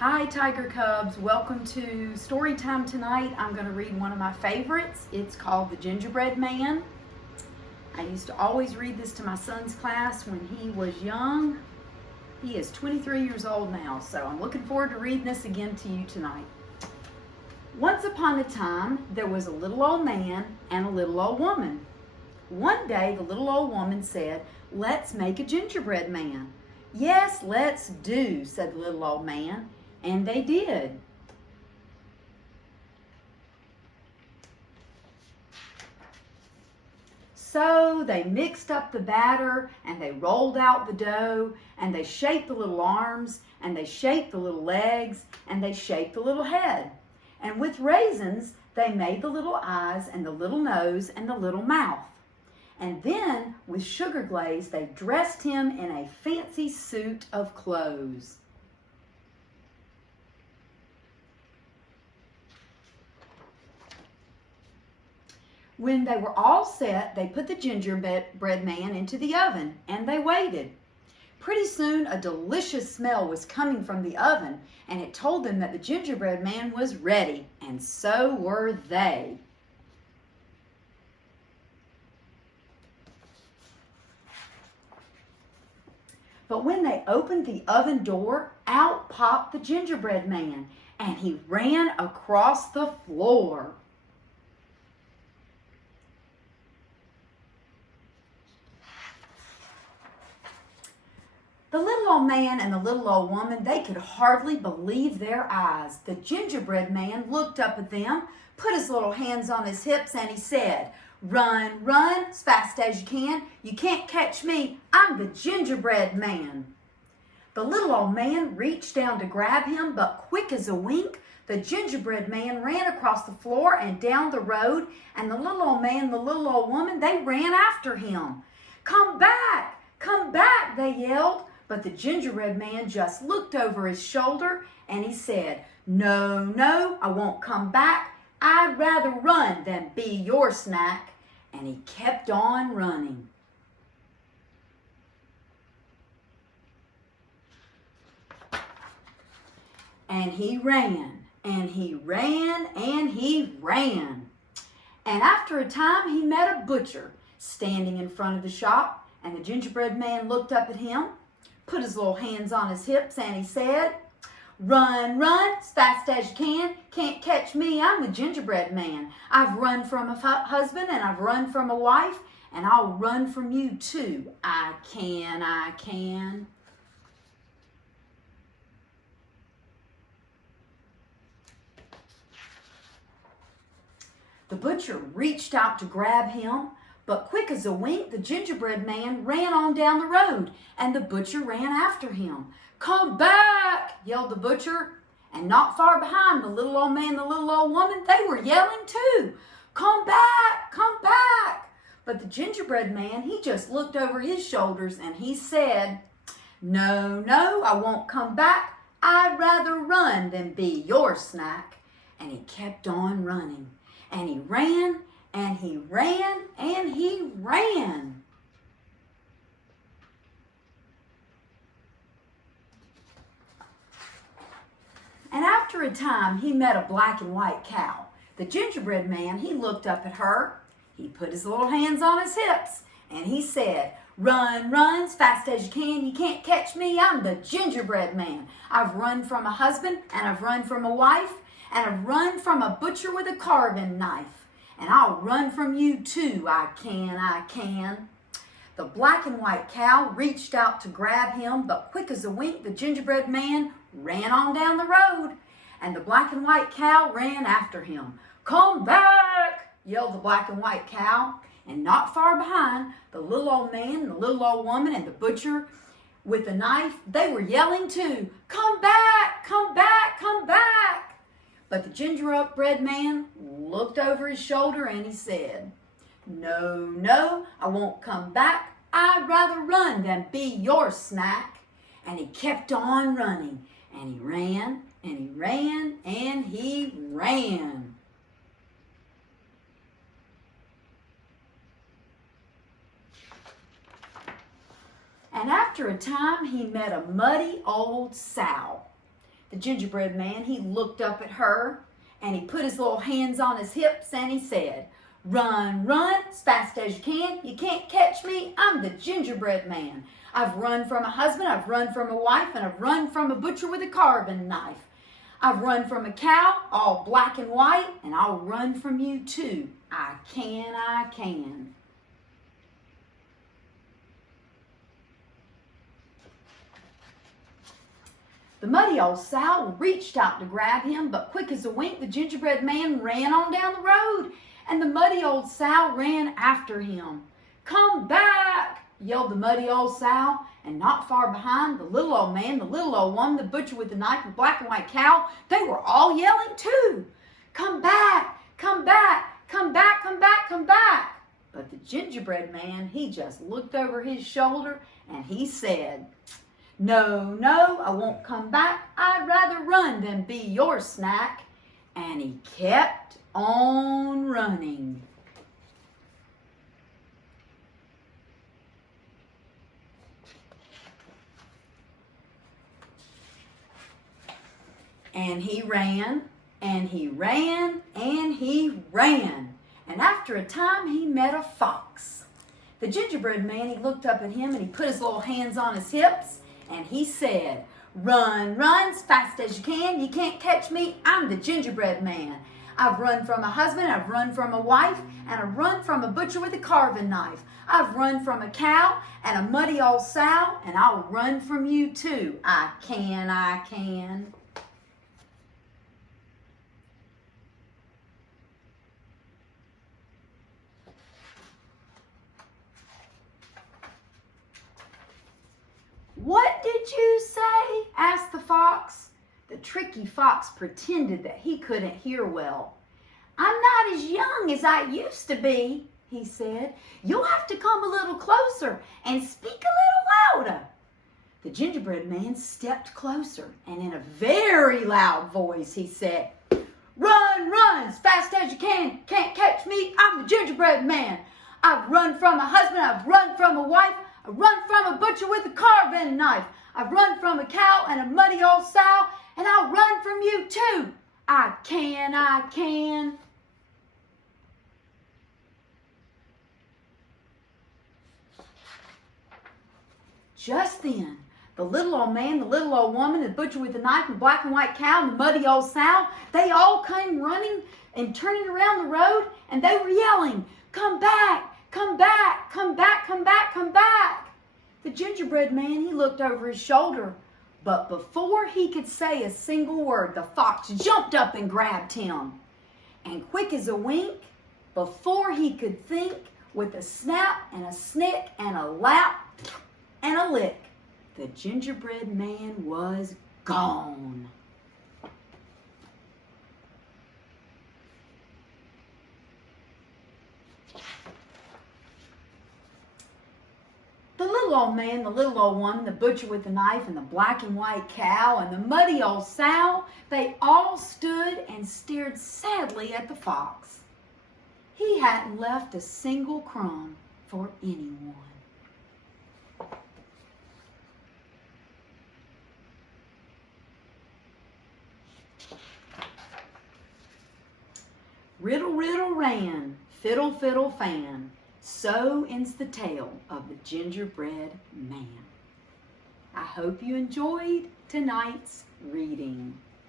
Hi Tiger Cubs, welcome to story time tonight. I'm going to read one of my favorites. It's called The Gingerbread Man. I used to always read this to my son's class when he was young. He is 23 years old now, so I'm looking forward to reading this again to you tonight. Once upon a time, there was a little old man and a little old woman. One day, the little old woman said, "Let's make a gingerbread man." "Yes, let's do," said the little old man. And they did. So they mixed up the batter and they rolled out the dough and they shaped the little arms and they shaped the little legs and they shaped the little head. And with raisins, they made the little eyes and the little nose and the little mouth. And then with sugar glaze, they dressed him in a fancy suit of clothes. When they were all set, they put the gingerbread man into the oven and they waited. Pretty soon a delicious smell was coming from the oven and it told them that the gingerbread man was ready, and so were they. But when they opened the oven door, out popped the gingerbread man and he ran across the floor. The little old man and the little old woman, they could hardly believe their eyes. The gingerbread man looked up at them, put his little hands on his hips, and he said, "Run, run, as fast as you can. You can't catch me. I'm the gingerbread man." The little old man reached down to grab him, but quick as a wink, the gingerbread man ran across the floor and down the road, and the little old man and the little old woman, they ran after him. Come back, they yelled. But the gingerbread man just looked over his shoulder and he said, "No, no, I won't come back. I'd rather run than be your snack." And he kept on running. And he ran, and he ran, and he ran. And after a time, he met a butcher standing in front of the shop, and the gingerbread man looked up at him, put his little hands on his hips, and he said, "Run, run, as fast as you can. Can't catch me. I'm the gingerbread man. I've run from a husband and I've run from a wife, and I'll run from you too. I can, I can." The butcher reached out to grab him, but quick as a wink, the gingerbread man ran on down the road, and the butcher ran after him. "Come back!" yelled the butcher. And not far behind, the little old man and the little old woman, they were yelling too. "Come back! Come back!" But the gingerbread man, he just looked over his shoulders and he said, "No, no, I won't come back. I'd rather run than be your snack." And he kept on running. And he ran, and he ran, and he ran. And after a time, he met a black and white cow. The gingerbread man, he looked up at her. He put his little hands on his hips, and he said, "Run, run, as fast as you can. You can't catch me. I'm the gingerbread man. I've run from a husband, and I've run from a wife, and I've run from a butcher with a carving knife. And I'll run from you too. I can, I can." The black and white cow reached out to grab him, but quick as a wink, the gingerbread man ran on down the road. And the black and white cow ran after him. "Come back!" yelled the black and white cow. And not far behind, the little old man, the little old woman, and the butcher with the knife, they were yelling too. "Come back! Come back! Come back!" But the gingerbread man looked over his shoulder and he said, "No, no, I won't come back. I'd rather run than be your snack." And he kept on running. And he ran, and he ran, and he ran. And after a time, he met a muddy old sow. The gingerbread man, he looked up at her and he put his little hands on his hips and he said, "Run, run, as fast as you can. You can't catch me. I'm the gingerbread man. I've run from a husband, I've run from a wife, and I've run from a butcher with a carving knife. I've run from a cow, all black and white, and I'll run from you too. I can, I can." The muddy old sow reached out to grab him, but quick as a wink, the gingerbread man ran on down the road, and the muddy old sow ran after him. "Come back!" yelled the muddy old sow, and not far behind, the little old man, the little old woman, the butcher with the knife, and black and white cow, they were all yelling too. "Come back! Come back! Come back! Come back! Come back!" But the gingerbread man, he just looked over his shoulder and he said, "No, no, I won't come back. I'd rather run than be your snack." And he kept on running. And he ran, and he ran, and he ran. And after a time, he met a fox. The gingerbread man, he looked up at him and he put his little hands on his hips and he said, "Run, run, as fast as you can. You can't catch me. I'm the gingerbread man. I've run from a husband, I've run from a wife, and I've run from a butcher with a carving knife. I've run from a cow and a muddy old sow, and I'll run from you too. I can, I can." "What did you say?" asked the fox. The tricky fox pretended that he couldn't hear well. "I'm not as young as I used to be," he said. "You'll have to come a little closer and speak a little louder." The gingerbread man stepped closer, and in a very loud voice he said, "Run, run, as fast as you can. Can't catch me. I'm the gingerbread man. I've run from a husband, I've run from a wife, I've run from a butcher with a carving knife. I've run from a cow and a muddy old sow, and I'll run from you too. I can, I can." Just then, the little old man, the little old woman, the butcher with the knife, and the black and white cow, and the muddy old sow, they all came running and turning around the road, and they were yelling, "Come back! Come back! Come back! Come back! Come back!" The gingerbread man, he looked over his shoulder, but before he could say a single word, the fox jumped up and grabbed him. And quick as a wink, before he could think, with a snap and a snick and a lap and a lick, the gingerbread man was gone. The little old man, the little old woman, the butcher with the knife, and the black and white cow, and the muddy old sow, they all stood and stared sadly at the fox. He hadn't left a single crumb for anyone. Riddle, riddle, ran, fiddle, fiddle, fan. So ends the tale of the gingerbread man. I hope you enjoyed tonight's reading.